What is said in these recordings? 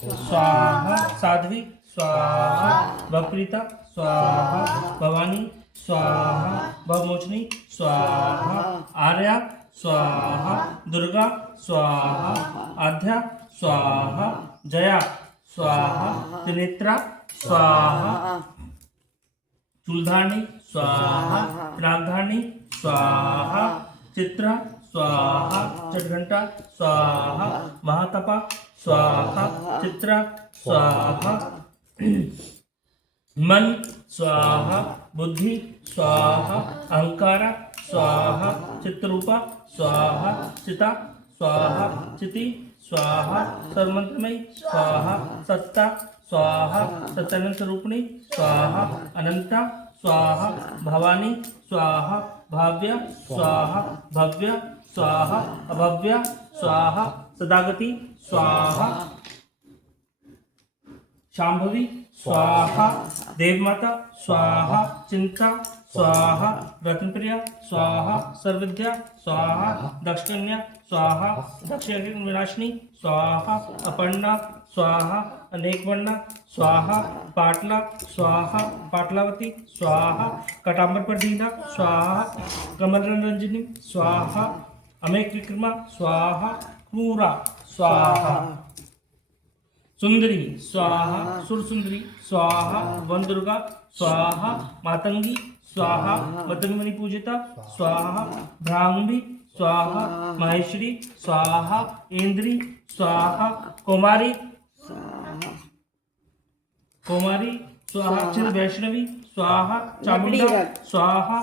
स्वाहा साध्वी स्वाहा भवप्रीता स्वाहा भवानी स्वाहा भवमोचनी स्वाहा आर्या स्वाहा दुर्गा स्वाहा आध्या स्वाहा जया स्वाहा त्रिनेत्रा स्वाहा चूलधारणी स्वाहा नागधारणी स्वाहा चित्रा स्वाहा चटघंटा स्वाहा महातपा स्वाहा चित्रा स्वाहा मन स्वाहा बुद्धि स्वाहा अहंकारा स्वाहा चित्तरूपा स्वाहा चिता स्वाहा चिति स्वाहा सर्वमंत्रमयी स्वाहा सत्ता स्वाहा सत्यानंद स्वरूपिणी स्वाहा अनंता स्वाहा भवानी स्वाहा भाव्य स्वाहा भव्य स्वाहा अभव्य स्वाहा सदागति स्वाहा शांभवी स्वाहा देवमाता स्वाहा चिंता स्वाहा रत्नप्रिया स्वाहा सर्वविद्या स्वाहा दक्षकन्या स्वाहा दक्ष विनाशिनी स्वाहा अपर्णा स्वाहा अनेकवर्णा स्वाहा पाटला स्वाहा पाटलावती स्वाहा कटाम्बर पर दीना स्वाहा कमल रंजनी स्वाहा अमेक विक्रमा स्वाहा क्रूरा स्वाहा सुंदरी स्वाहा सुरसुंदरी स्वाहा वन दुर्गा स्वाहा मातंगी स्वाहा मतंगमणि पूजिता स्वाहा भ्रांगी स्वाहा महेश्वरी स्वाहा इंद्री स्वाहा कुमारी कुमारी स्वाहा चिर वैष्णवी स्वाहा चामुंडा स्वाहा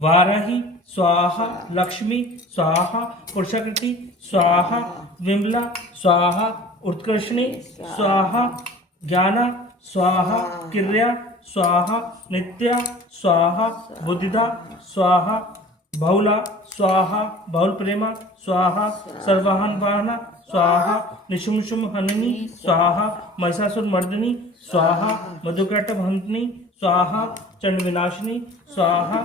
वाराही स्वाहा लक्ष्मी स्वाहा पुरुषाकृति स्वाहा विमला स्वाहा उत्कर्षणी स्वाहा ज्ञाना स्वाहा किर्या स्वाहा नित्या स्वाहा बुद्धिदा स्वाहा बहुला स्वाहा बहुल प्रेमा स्वाहा सर्वाहन वाहना स्वाहा निशुमशुम हननी स्वाहा महिषासुर मर्दिनी स्वाहा मधुकैटभ हंतनी स्वाहा चंड विनाशिनी स्वाहा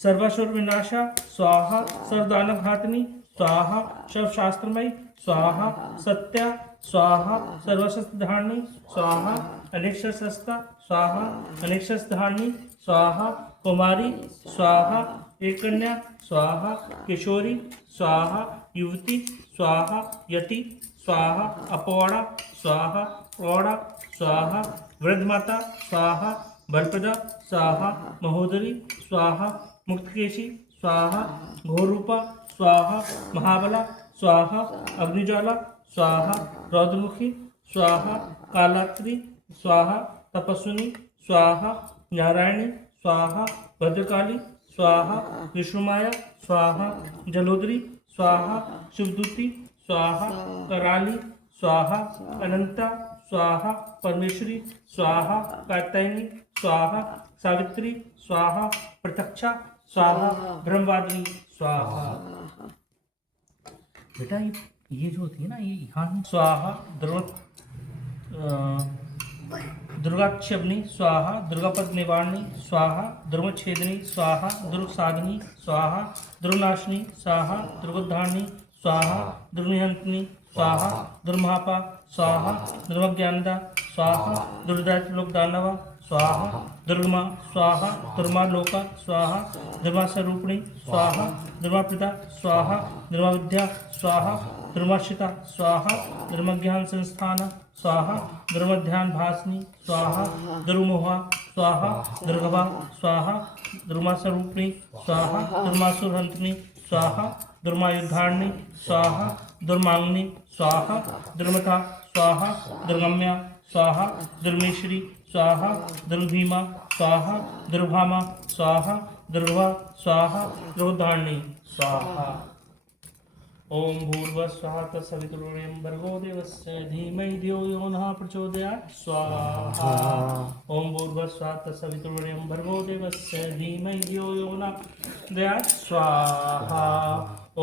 सर्वासुर विनाशा स्वाहा सर्वदानव घातनी स्वाहा सर्वशास्त्रमयी स्वाहा सत्या स्वाहा सर्वशस्त्र धारणी स्वाहा अनेक शस्त्र स्वाहा अनेक शस्त्र धारणी स्वाहा कुमारी स्वाहा एक कन्या स्वाहा किशोरी स्वाहा युवती स्वाहा यति स्वाहा अपवाड़ा स्वाहा प्रौढ़ा स्वाहा वृद्ध माता स्वाहा बलप्रदा स्वाहा महोदरी स्वाहा मुक्तकेशी स्वाहा घोरूपा स्वाहा महाबला स्वाहा अग्निज्वाला स्वाहा रौद्रमुखी स्वाहा कालात्री स्वाहा तपस्विनी स्वाहा नारायणी स्वाहा भद्रकाली स्वाहा विष्णुमाया स्वाहा जलोदरी स्वाहा शिवदूती स्वाहा कराली स्वाहा अनंता स्वाहा परमेश्वरी स्वाहा कात्यायनी स्वाहा सावित्री स्वाहा प्रत्यक्षा स्वाहा ब्रह्मवादिनी स्वाहा। बेटा ये जो होती है ना, ये यहाँ स्वाहा दुर्गाक्षबनी स्वाहा दुर्गापद निवारणी स्वाहा दुर्गछेदनी स्वाहा दुर्ग साधनी स्वाहा दुर्गनाशिनी स्वाहा दुर्गोद्धारणी स्वाहा दुर्निहंतनी स्वाहा दुर्महापा स्वाहा दुर्मज्ञानदा स्वाहा दुर्दैत्य लोक दानवा स्वाहा दुर्गमा स्वाहा दुर्मा लोका स्वाहा दुर्मा स्वरूपिणी स्वाहा दुर्मा पिता स्वाहा दुर्मा विद्या स्वाहा दुर्माशिता स्वाहा दुर्मज्ञान संस्थान स्वाहा दुर्मध्यान भासनी स्वाहा दुर्मोहा स्वाहा दुर्गभा स्वाहा दुर्मा स्वरूपिणी स्वाहा दुर्मासुरहंतनी स्वाहा दुर्मायुद्धारणी स्वाहा दुर्मांगनी स्वाहा दुर्मता स्वाहा दुर्गम्या स्वाहा दुर्मेश्वरी स्वाहा दुर्भीमा स्वाहा दुर्भामा स्वाहा दुर्वा स्वाहा दुर्धारणी स्वाहा। ओम भूर्भुवस्सुवः तत्सवितुर्वरेण्यं भर्गो देवस्य धीमहि धियो यो नः प्रचोदयात् स्वाहा। ओम भूर्भुवस्सुवः तत्सवितुर्वरेण्यं भर्गो देवस्य धीमहि धियो यो नः प्रचोदयात् स्वाहा।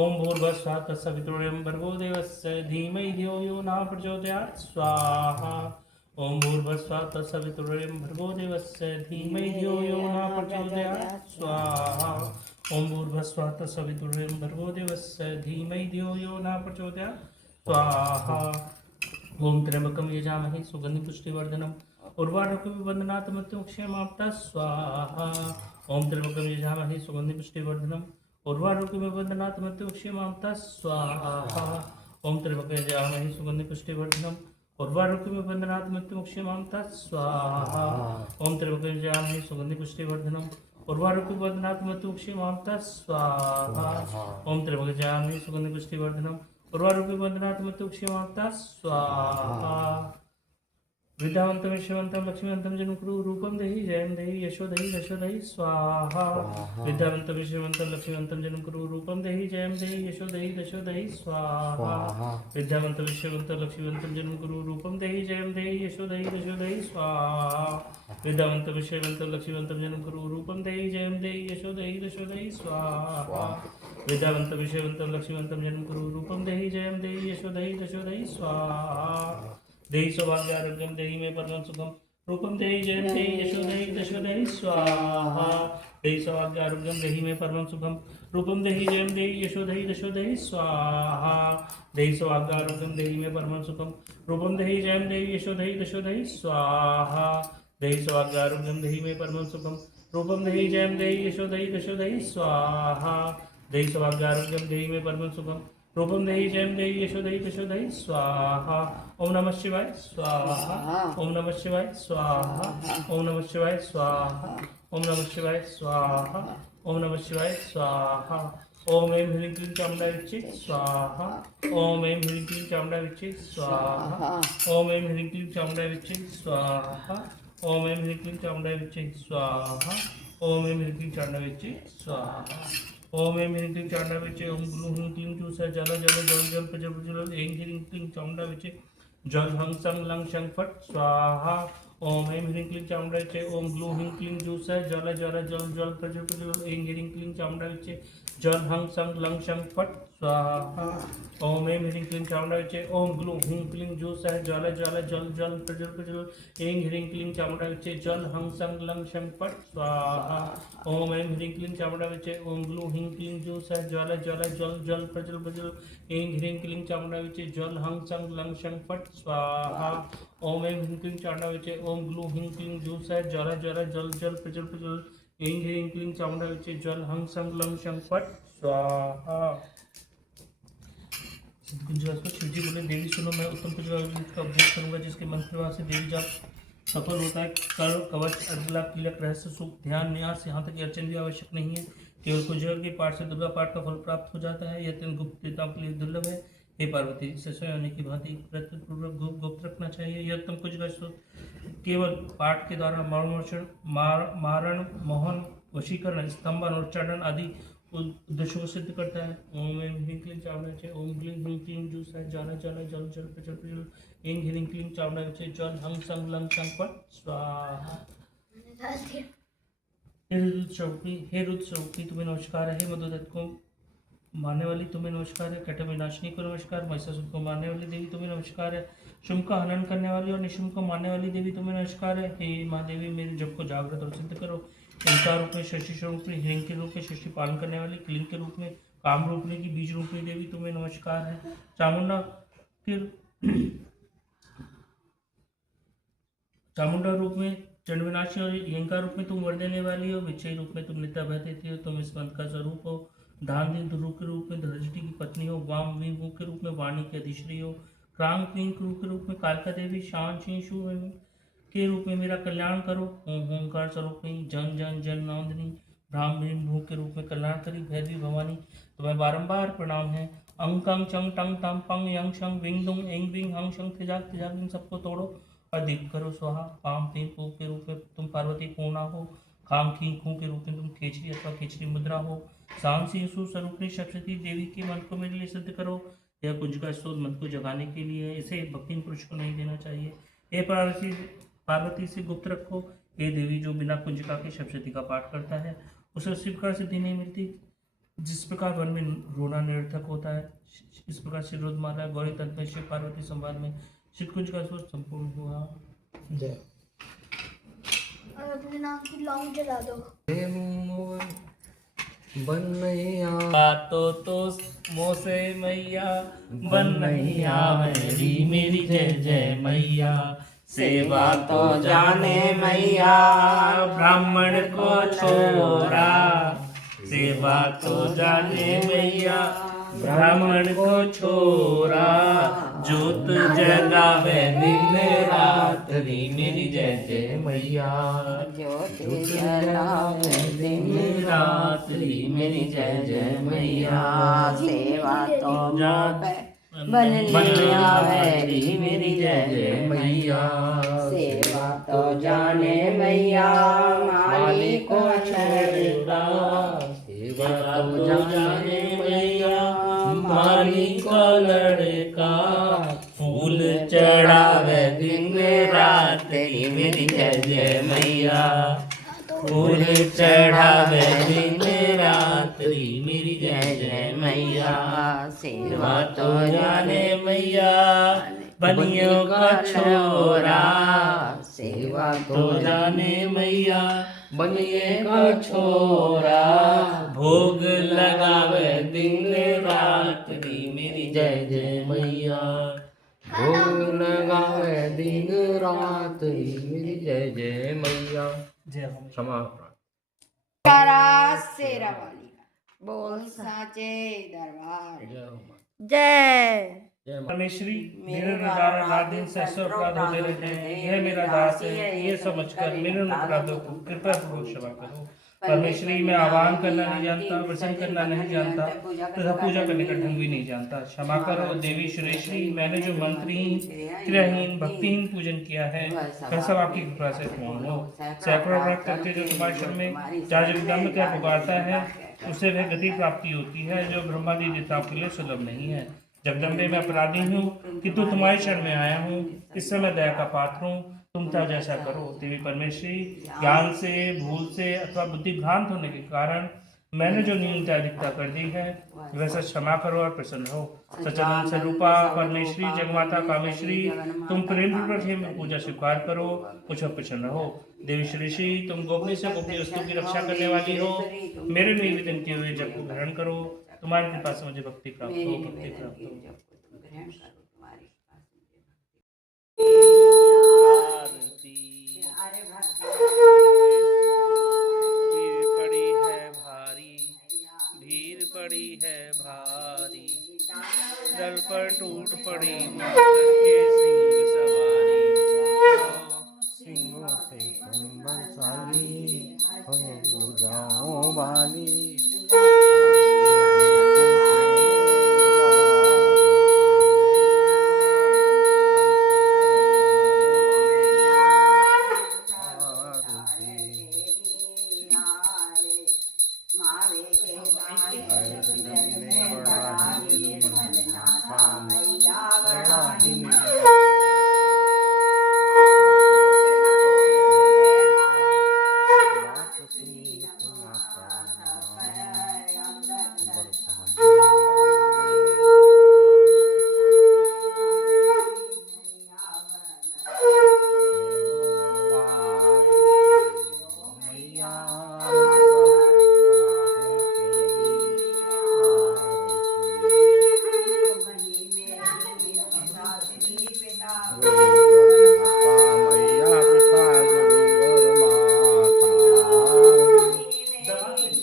ओम भूर्भुवस्सुवः तत्सवितुर्वरेण्यं भर्गो देवस्य धीमहि धियो यो नः प्रचोदयात् स्वाहा। ओम भूर्भुवस्सुवः तत्सवितुर्वरेण्यं भर्गो देवस्य धीमहि धियो यो नः प्रचोदयात् स्वाहा। ओम भूर्भुवस्सुवः तत्सवितुर्वरेण्यं भर्गो देवस्य धीमहि धियो यो न प्रचोदयात् स्वाहा। ओम त्र्यंबकं यजामहे सुगंधिं पुष्टिवर्धनम् उर्वारुकमिव बन्धनात् मृत्युमुक्षयमाप्तः स्वाहा। ओम त्र्यंबकं यजामहे सुगंधिं पुष्टिवर्धनम् उर्वारुकमिव बन्धनात् मृत्युमुक्षयमाप्तः स्वाहा। ओम त्र्यंबकं यजामहे सुगंधिं पुष्टिवर्धनम् उर्वारुकमिव बन्धनात् मृत्युमुक्षयमाप्तः स्वाहा। ओम त्र्यंबकं यजामहे सुगंधिं पुष्टिवर्धनम् उर्वारुकमिव बन्धनात् मृत्युमुक्षयमाप्तः स्वाहा। ओम त्र्यंबकं यजामहे सुगंधिं पुष्टिवर्धनम् उर्वारुकमिव बन्धनात् मृत्युमुक्षयमाप्तः स्वाहा। विद्यावंतं यशवंतं लक्ष्मीवंतं जन्मकुरु रूपं देहि जयं देहि यशो देहि यशो देहि स्वाहा। विद्यावंतं यशवंतं लक्ष्मीवंतं जन्मकुरु रूपं देहि जयं देहि यशो देहि यशो देहि स्वाहा। विद्यावंतं यशवंतं लक्ष्मीवंतं जन्मकुरु रूपं देहि जयं देहि यशो देहि यशो देहि स्वाहा। विद्यावंतं यशवंतं लक्ष्मीवंतं जन्मकुरु रूपं देहि जयं देहि यशो देहि यशो देहि स्वाहा। विद्यावंतं यशवंतं लक्ष्मीवंतं जन्मकुरु रूपं देहि जयं देहि यशो देहि यशो देहि स्वाहा। देहि सौभाग्यारोग्यं देहि मे परमं सुखं रूपं देहि जयं देहि यशो देहि यशो देहि स्वाहा। देहि सौभाग्यारोग्यं देहि मे परमं सुखं रूपं देहि जयं देहि यशो देहि यशो देहि स्वाहा। देहि सौभाग्यारोग्यं देहि मे परमं सुखं रूपं देहि जयं देहि यशो देहि यशो देहि स्वाहा। देहि सौभाग्यारोग्यं देहि मे परमं सुखं रूपं देहि जयं देहि यशो देहि यशो देहि स्वाहा। देहि सौभाग्यारोग्यं देहि मे परमं सुखं रूपम देहि जयम देहि यशो देहि यशो देहि स्वाहा। ओम नमः शिवाय स्वाहा। ओम नमः शिवाय स्वाहा। ओम नमः शिवाय स्वाहा। ओम नमः शिवाय स्वाहा। ओम नमः शिवाय स्वाहा। ओम ऐं ह्रीं क्लीं चामुंडाय विच्चे स्वाहा। ओम ऐं ह्रीं क्लीं चामुंडाय विच्चे स्वाहा। ओम ऐं ह्रीं क्लीं चामुंडाय विच्चे स्वाहा। ओम ऐं ह्रीं क्लीं चामुंडाय विच्चे स्वाहा। ओम ऐं ह्रीं क्लीं चामुंडाय विच्चे स्वाहा। ओम ऐं ह्रीं क्लीं चामुंडा विचे ओम ग्लूं ह्रीं क्लीं चूसः जल जल जल जल प्रजल प्रजल ऐं ह्रीं क्लीं चामुंडा विचे जल हं सं लं शं फट स्वाहा। ओम ऐं ह्रीं क्लीं चामुंडा विचे ओम ग्लूं ह्रीं क्लीं चूसः जल जल जल जल प्रजल प्रजल ऐं ह्रीं क्लीं चामुंडा विचे जल हं सं लं शं फट स्वाहा। ओम ऐं ह्रीं क्लीं चामुंडा विचे ओम ग्लूं ह्रीं क्लीं चूसः जल जल जल जल प्रजल प्रजल ऐं ह्रीं क्लीं चामुंडा विचे जल हं सं लं शं फट स्वाहा। ओम ऐं ह्रीं क्लीं चामुंडा विचे ओम ग्लूं ह्रीं क्लीं चूसः जल जल जल जल प्रजल प्रजल ऐं ह्रीं क्लीं चामुंडा विचे जल हं सं लं शं फट स्वाहा। ओम ऐं ह्रीं क्लीं चामुंडा विचे ओम ग्लूं ह्रीं क्लीं चूसः जल जल जल जल प्रजल प्रजल ऐं ह्रीं क्लीं चामुंडा विचे जल हं सं लं शं फट स्वाहा। शिवजी बोले देवी सुनो मैं उत्तम कुछ का उपदेश करूंगा जिसके मंत्र प्रवाह से देवी जाप सफल होता है। कर कवच अर्गला कीलक रहस्य सुख ध्यान न्यास यहाँ तक अर्चन भी आवश्यक नहीं है। केवल कुजल के पाठ से दुर्गा पाठ का फल प्राप्त हो जाता है। यह अत्यंत गुप्त देवताओं के लिए दुर्लभ है। हे पार्वती इसे स्वयं होने की भांति प्रत्यपूर्वक गुप्त रखना चाहिए। यह उत्तम कुछ केवल पाठ के द्वारा मारण मोहन वशीकरण स्तंभन और चरण आदि उद्देश्यों को सिद्ध करता है। ओम ऐं ह्रीं क्लीं चामुंडा विचे ओम ग्लीं ह्रीं क्लीं जूसः जल जल जल जल प्रजल प्रजल ऐं ह्रीं क्लीं चामुंडा विचे जल हं सं लं शं फट स्वाहा। हे रुद्र स्वरूपी तुम्हें नमस्कार है। हे मधुदत्त को मारने वाली तुम्हें नमस्कार है। कटम विनाशिनी को नमस्कार। महिषासुर को मारने वाली देवी तुम्हें नमस्कार है। शुंभ का हनन करने वाली और निशुंभ को मारने वाली देवी तुम्हें नमस्कार है। हे महादेवी मेरे जप को जागृत और सिद्ध करो। ओंकार रूप में शशि स्वरूप में हिरण्य के रूप में शशि पालन करने वाली क्लीन के रूप में काम रूपनी की बीज रूपनी देवी तुम्हें नमस्कार है। चामुंडा रूप में चंड विनाशी और यंकार रूप में तुम वर देने वाली हो। विचय रूप में तुम नित्या भय देती हो। तुम इस मंत्र का स्वरूप हो। धान दिन ध्रुव के रूप में धृष्टि की पत्नी हो। वाम वीम के रूप में वाणी की अधिश्री हो। क्रांग क्लीं के रूप में कालका देवी शान शु के रूप में मेरा कल्याण करो। ओम ओंकार स्वरूप में जन जन जन नंदिनी भ्राम भीम भू के रूप में कल्याणकरी भैरवी भवानी तुम्हें बारंबार प्रणाम है। अंकंग चंग टंग तम पंग यंग शंग विंग दुंग एंग विंग हंग शंग तिजाग तिजाग इन सबको तोड़ो अधिक करो स्वाहा। पाम पीम पू के रूप में तुम पार्वती पूर्णा हो। खाम खी खू के रूप में तुम खेचरी अथवा खेचरी मुद्रा हो। शाम सी स्वरूपनी सप्तती देवी के मंत्र को मेरे लिए सिद्ध करो। यह कुंज का स्रोत मंत्र को जगाने के लिए है। इसे भक्ति पुरुष को नहीं देना चाहिए। हे पार्वती से गुप्त रखो। हे देवी जो बिना कुंजिका के सप्तशती का पाठ करता है उसे उसी प्रकार सिद्धि नहीं मिलती जिस प्रकार वन में रोना निरर्थक होता है। इस प्रकार से रुद्रमाला गौरी तंत्र में शिव पार्वती संवाद में शिवकुंज का स्रोत संपूर्ण हुआ। जय। और अपने नाम की लौंग जला दो। बनैया तो मोसे मैया बनैया मेरी मेरी जय जय मैया। सेवा तो जाने मैया ब्राह्मण को छोरा, सेवा तो जाने मैया ब्राह्मण को छोरा। जोत जगावे दिन रात्रि मेरी जय जय मैया। ज्योत जलावे दिन रात्रि मेरी जय जय मैया। सेवा तो जाने बनने आवे मेरी जय जय मैया। सेवा तो जाने मैया माली को छोड़ता। सेवा तो जाने मैया माली का लड़का। फूल चढ़ावे दिन रात्रि मेरी जय जय मैया। फूल चढ़ावे दिन रात्रि मेरी जय जय मैया। सेवा तो जाने मैया बनियों का छोरा। सेवा तो जाने मैया बनिए का छोरा। भोग लगावे दिन रात्रि मेरी जय जय मैया। भोग लगावे दिन रात मेरी जय जय मैया। जय हो। क्षमा करा शेरा वाली का बोल साचे दरबार जय हो माँ। जय जय माँ। परमेश्वरी मेरे द्वारा रात दिन सहस्त्र अपराध होते रहते हैं, यह मेरा दास है, ये समझकर मेरे उन अपराधों को कृपा पूर्वक क्षमा करो। परमेश्वरी मैं आह्वान करना नहीं जानता, प्रसन्न करना नहीं जानता तथा पूजा करने का ढंग भी नहीं जानता। क्षमा करो देवी सुरेश्वरी, मैंने जो मंत्रहीन क्रियाहीन भक्तिहीन पूजन किया है वह सब आपकी कृपा से पूर्ण हो। सैकड़ों व्रत करके जो तुम्हारे शरण में जहाँ जगदम्ब क्या पुकारता है उससे वह गति प्राप्ति होती है जो ब्रह्मादि देवताओं के लिए सुलभ नहीं है। जगदम्बे मैं अपराधी हूँ कि तू तुम्हारे शरण में आया हूँ, इस समय दया का पात्र हूँ, तुम था जैसा करो। देवी परमेश्वरी ज्ञान से भूल से अथवा बुद्धि भ्रांत होने के कारण मैंने जो न्यूनता अधिकता कर दी है वैसा क्षमा करो और प्रसन्न हो। सच्चिदानंद स्वरूपा परमेश्वरी जगमाता कामेश्वरी तुम प्रेम पूर्वक में पूजा स्वीकार करो, मुझ पर प्रसन्न हो। देवी श्री तुम गोपनीय से गोपनीय वस्तु की रक्षा करने वाली हो, मेरे निवेदन किए हुए जग को ग्रहण करो। तुम्हारी कृपा से मुझे भक्ति प्राप्त हो, भक्ति प्राप्त हो। भीड़ पड़ी है भारी, भीड़ पड़ी है भारी, दल पर टूट पड़ी मातर के सिंह सवारी। सिंहों से तुम बरसाली हो जाओ वाली।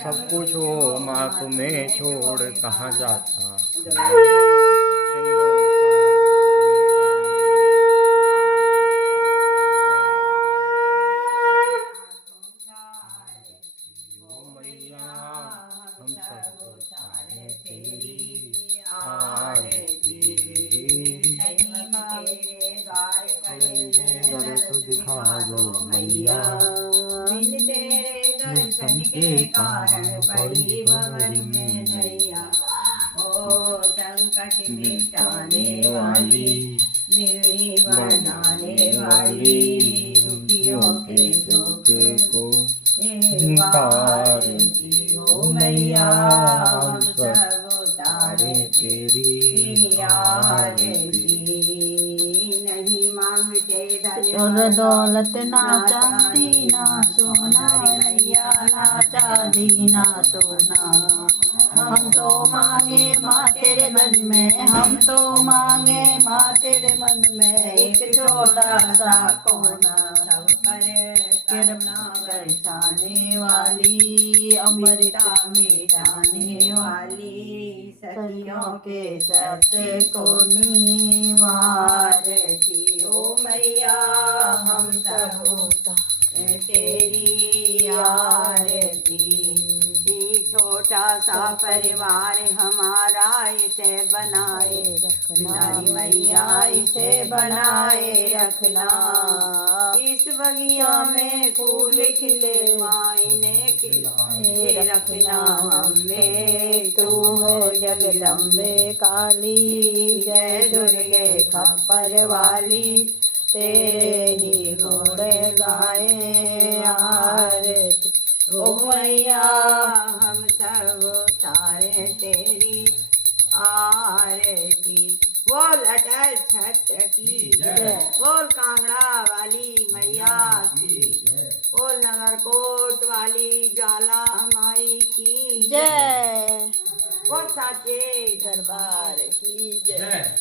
सब कुछ हो माँ तुम्हें छोड़ कहाँ जाता। दिखा दो मैया दर्शन के कारण बड़ी बड़ी में मैया। ओ संकट मिटाने वाली, मेरी बनाने वाली, दुखियों के दुख को तारती हो मैया। हम सब तारे तेरी आरती। मांगते धन दौलत ना चांदी ना सोना मैया। रुपया ना चांदी ना सोना, हम तो मांगे माँ तेरे मन में, हम तो मांगे माँ तेरे मन में एक छोटा सा कोना। सब पर करुणा बरसाने वाली, अमृत मिटाने वाली, सखियों के सत्य को निवारती। ओ मैया हम सब तेरी आरती। छोटा सा परिवार हमारा इसे बनाए रखना, मैया इसे बनाए रखना। इस बगिया में फूल खिले मायने खिलाए रखना। हमें तू हो जगदम्बे काली, जय दुर्गे खप्पर वाली, तेरे ही गुण गाए आरती। ओ मैया हम सब तारे तेरी आरती। बोल अटल छत्र की जय, बोल कांगड़ा वाली मैया की, बोल नगरकोट वाली ज्वाला माई की जय, बोल साचे दरबार की जय।